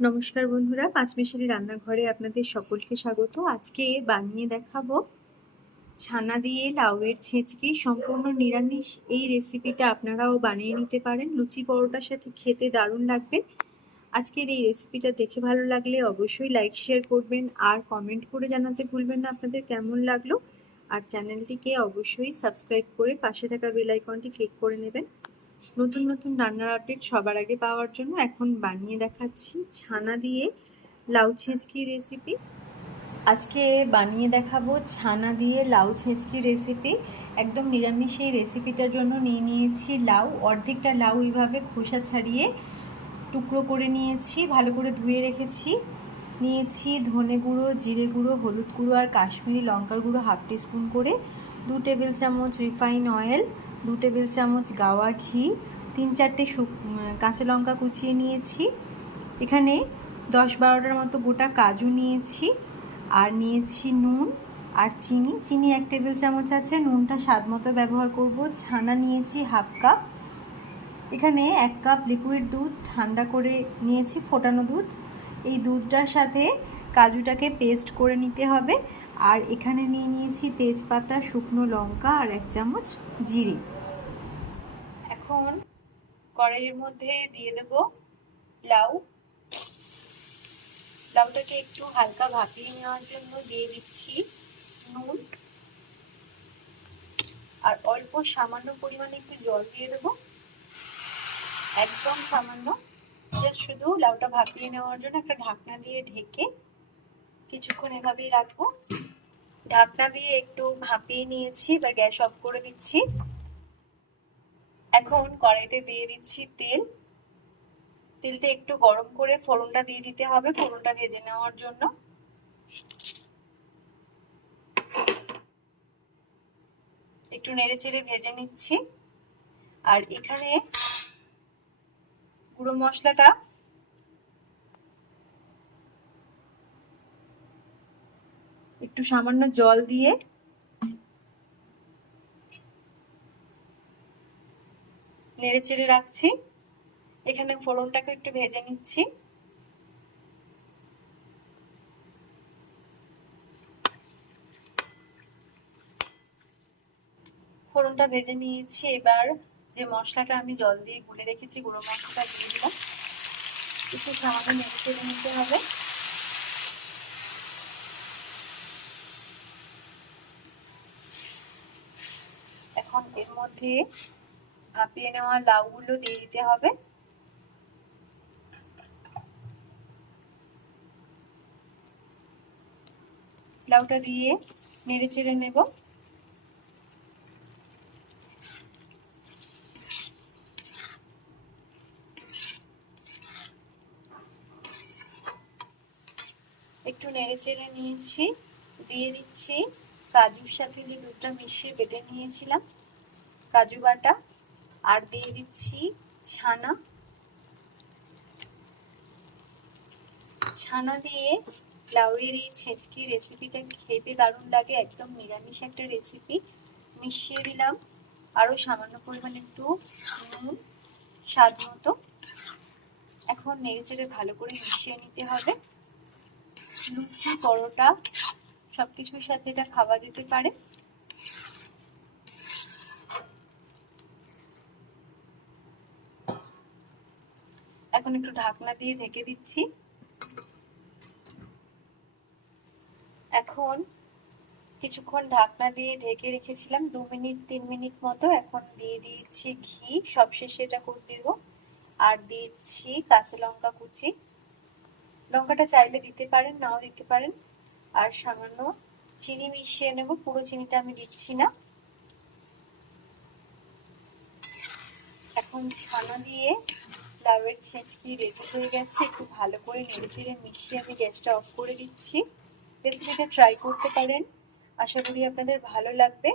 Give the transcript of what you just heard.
নমস্কার বন্ধুরা, পাঁচমিশালি রান্নাঘরে আপনাদের সকলকে স্বাগত। আজকে বানিয়ে দেখাবো ছানা দিয়ে লাউয়ের ছেঁচকি। সম্পূর্ণ নিরামিষ। এই রেসিপিটা আপনারাও বানিয়ে নিতে পারেন। লুচি পরোটার সাথে খেতে দারুণ লাগবে। আজকের এই রেসিপিটা দেখে ভালো লাগলে অবশ্যই লাইক, শেয়ার করবেন আর কমেন্ট করে জানাতে ভুলবেন না আপনাদের কেমন লাগল। আর চ্যানেলটিকে অবশ্যই সাবস্ক্রাইব করে পাশে থাকা বেল আইকনটি ক্লিক করে নেবেন। নতুন নতুন রান্নার আপডেট সবার আগে পাওয়ার জন্য এখন বানিয়ে দেখাচ্ছি ছানা দিয়ে লাউ ছেঁচকি রেসিপি আজকে বানিয়ে দেখাবো ছানা দিয়ে লাউ ছেঁচকি রেসিপি একদম নিরামিষ এই রেসিপিটার জন্য নিয়ে নিয়েছি লাউ। অর্ধেকটা লাউ এইভাবে খোসা ছাড়িয়ে টুকরো করে নিয়েছি, ভালো করে ধুয়ে রেখেছি। নিয়েছি ধনে গুঁড়ো, জিরে গুঁড়ো, হলুদ গুঁড়ো আর কাশ্মীরি লঙ্কার গুঁড়ো হাফ টিস্পুন করে। দু টেবিল চামচ রিফাইন অয়েল দু টেবিল চামচ গাওয়া ঘি, তিন চারটে শুক কাঁচা লঙ্কা কুচিয়ে নিয়েছি। এখানে দশ বারোটার মতো গোটা কাজু নিয়েছি, আর নিয়েছি নুন আর চিনি। চিনি এক টেবিল চামচ আছে, নুনটা স্বাদ মতো ব্যবহার করব। ছানা নিয়েছি হাফ কাপ। এখানে এক কাপ লিকুইড দুধ ঠান্ডা করে নিয়েছি, ফোটানো দুধ। এই দুধটার সাথে কাজুটাকে পেস্ট করে নিতে হবে। আর এখানে নিয়ে নিয়েছি তেজপাতা, শুকনো লঙ্কা আর এক চামচ জিরে। এখন কড়াইয়ের মধ্যে দিয়ে দেব লাউ। লাউটাকে একটু হালকা ভাপিয়ে নেওয়ার জন্য দিয়ে দিচ্ছি নুন। আর অল্প সামান্য পরিমাণে একটু জল দিয়ে দেবো। একদম সামান্য। জাস্ট শুধু লাউটা ভাপিয়ে নেওয়ার জন্য একটা ঢাকনা দিয়ে ঢেকে কিছুক্ষণ এভাবেই রাখব। ঢাকনা দিয়ে একটু ভাপিয়ে নিয়েছি, এবার গ্যাস অফ করে দিচ্ছি। এখন কড়াইতে দিয়ে দিচ্ছি তেল। তেলটা একটু গরম করে ফোড়নটা দিয়ে দিতে হবে, ফোড়নটা ভেজে নেওয়ার জন্য। একটু নেড়ে চেড়ে ভেজে নিচ্ছি। আর এখানে গুঁড়ো মশলাটা একটু সামান্য জল দিয়ে নেড়ে চেড়ে রাখছি। এখানে ফোড়নটাকে একটু ভেজে নিচ্ছি। ফোড়নটা ভেজে নিয়েছি। এবার যে মশলাটা আমি জল দিয়ে গুলে রেখেছি, গুঁড়ো মশলাটা দিয়ে দিলাম। একটু সামান্য নেড়ে চেড়ে নিতে হবে। এখন এর মধ্যে ভাপিয়ে নেওয়া লাউগুলো দিয়ে দিতে হবে। লাউটা দিয়ে নেড়ে চেড়ে নেব। একটু নেড়ে চেড়ে নিয়েছি, দিয়ে দিচ্ছি। কাজুর সাথে যে দুধটা মিশিয়ে বেটে নিয়েছিলাম, কাজু বাটা। আর দিয়ে দিচ্ছি ছানা। ছানা দিয়ে লাউয়ের এই ছেঁচকি রেসিপিটা খেতে দারুণ লাগে, একদম নিরামিষ একটা রেসিপি মিশিয়ে দিলাম আরও সামান্য পরিমাণে একটু নুন, স্বাদ মতো। এখন নেড়ে চেড়ে ভালো করে মিশিয়ে নিতে হবে। লুচি, পরোটা সব কিছুর সাথে এটা খাওয়া যেতে পারে। এখন একটু ঢাকনা দিয়ে ঢেকে দিচ্ছি। এখন কিছুক্ষণ ঢাকনা দিয়ে ঢেকে রেখেছিলাম, দু মিনিট, তিন মিনিট মতো। এখন দিয়ে দিয়েছি ঘি। সবশেষে এটা করে দেবো। আর দিচ্ছি কাঁচা লঙ্কা কুচি। লঙ্কাটা চাইলে দিতে পারেন, নাও দিতে পারেন। আর সামান্য চিনি মিশিয়ে নেব। পুরো চিনিটা আমি দিচ্ছি না। এখন ছানা দিয়ে লাউয়ের ছেঁচকি রেডি হয়ে গেছে একটু ভালো করে নেড়ে চেড়ে মিশিয়ে আমি গ্যাসটা অফ করে দিচ্ছি। রেসিপিটা ট্রাই করতে পারেন। আশা করি আপনাদের ভালো লাগবে।